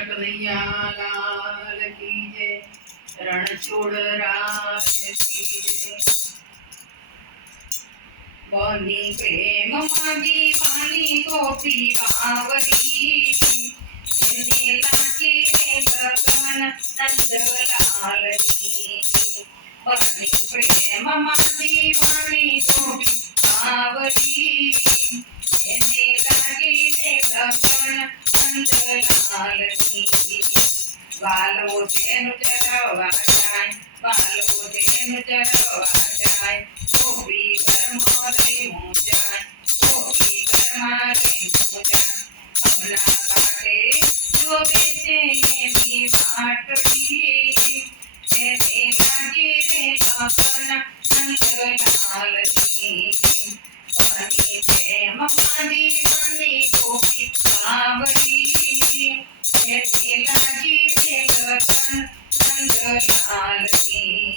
कृष्ण कन्हैया लाल की जय। रणछोड़ राज की जय। बनी प्रेम मागी वाणी गोपी बावरी એને લાગી રે ગગન નંદલાલની બની પ્રેમ માગી વાણી ગોપી બાવરી એને લાગી રે ગગન નંદલાલની વાલો જેનું ચરવા જાય વાલો જેનું ચરવા જાય ગોપી ઘરમાં રે મૂંઝાય ગોપી ઘરમાં રે મૂંઝાય હમણાં કાટે જોવે છે એની વાટડી એને લાગી રે લગન નંદલાલની બની પ્રેમ મારી બની ગોપી બાવરી એને લાગી રે લગન નંદલાલની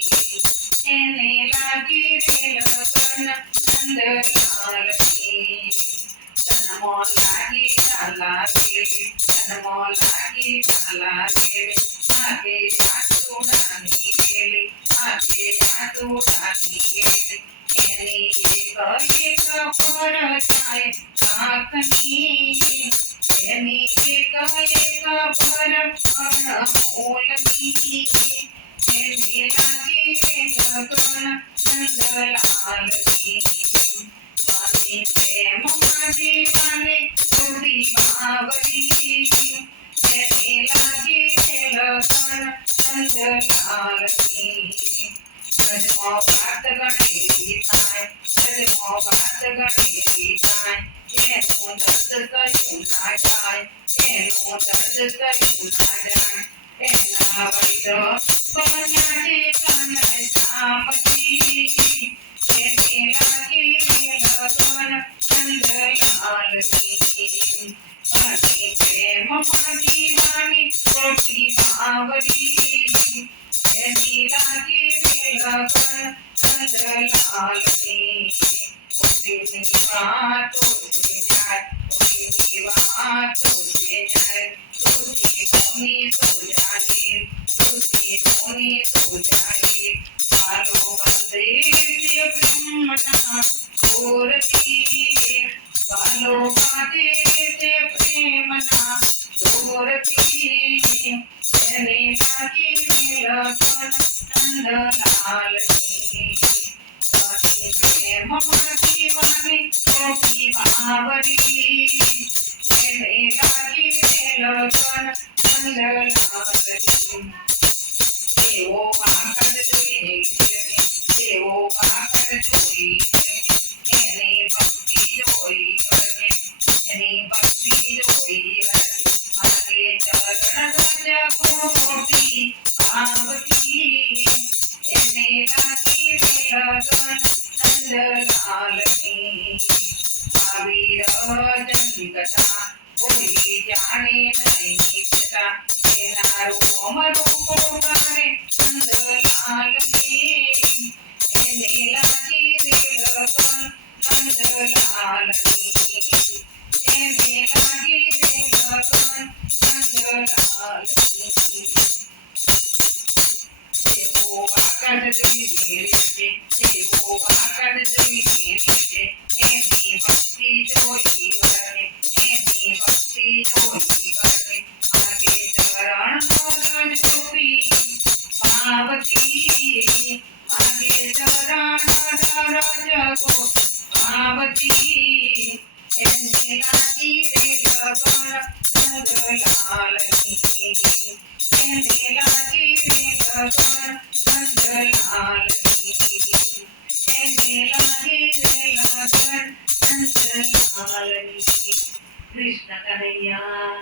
એને લાગી રે લગન નંદલાલની તનમો લાગી ચાલા ગેલી તનમો લાગી ચાલા ગેલી આગે જાતુડાની ગેલી આગે જાતુડાની ગેલી એની એક પર જાય કાકની એની એક પર અણમોલની એને લાગી રે લગન નંદલાલની બની પ્રેમ મારી વાણી ગોપી બાવરી એને લાગી રે લગન નંદલાલની જજમો વાત ગણેરી થાય જજમો વાત ગણેરી થાય એનું દર્દ કયું ના જાય એનું દર્દ કયું ના જાય એના વૈદ બન્યા છે કન શ્યામજી એને લાગી રે લગન નંદલાલની બની પ્રેમ માગી વાણી ગોપી બાવરી એની લાગી રે લગન નંદલાલની ગોપીની વાતો જે જાય ગોપીની વાતો જે જાય તુલસી મોની તો જાહીર તુલસી મોની તો જાહીર વાલો બંધે બ્રહ્મના ચોરતી વાલો બાંધે તે પ્રેમના ચોરતી એને લાગી રે લગન નંદલાલની બની પ્રેમ માગી વાણી ગોપી બાવરી એને લાગી રે લગન નંદલાલની એવો વાંકડ જોઈને એવો વાંકડ જોઈને એની ભક્તિ જોઈ વળગે એની ભક્તિ જોઈ વળગે આગે ચરણ ગજ ગોપી બાવરી એને લાગી રે લગન નંદલાલની આવી રજની કથા કોઈ જાણે નહીં કથા એના રૂપમ રૂપો કરે નંદલાલની એને લાગી રે લગન નંદલાલની એને લાગી રે લગન નંદલાલની એવો વાકડ જોઈને રે એવો વાકડ જોઈને રે એની ભક્તિ જોઈ વળગે એની ભક્તિ જોઈ વળગે આગે ચરણ ગજ ગોપી બાવરી આગે ચરણ ગજ ગોપી બાવરી એને લાગી રે લગન નંદલાલની એને લાગી રે લગન નંદલાલની એને લાગી રે લગન નંદલાલની કૃષ્ણ કનૈયા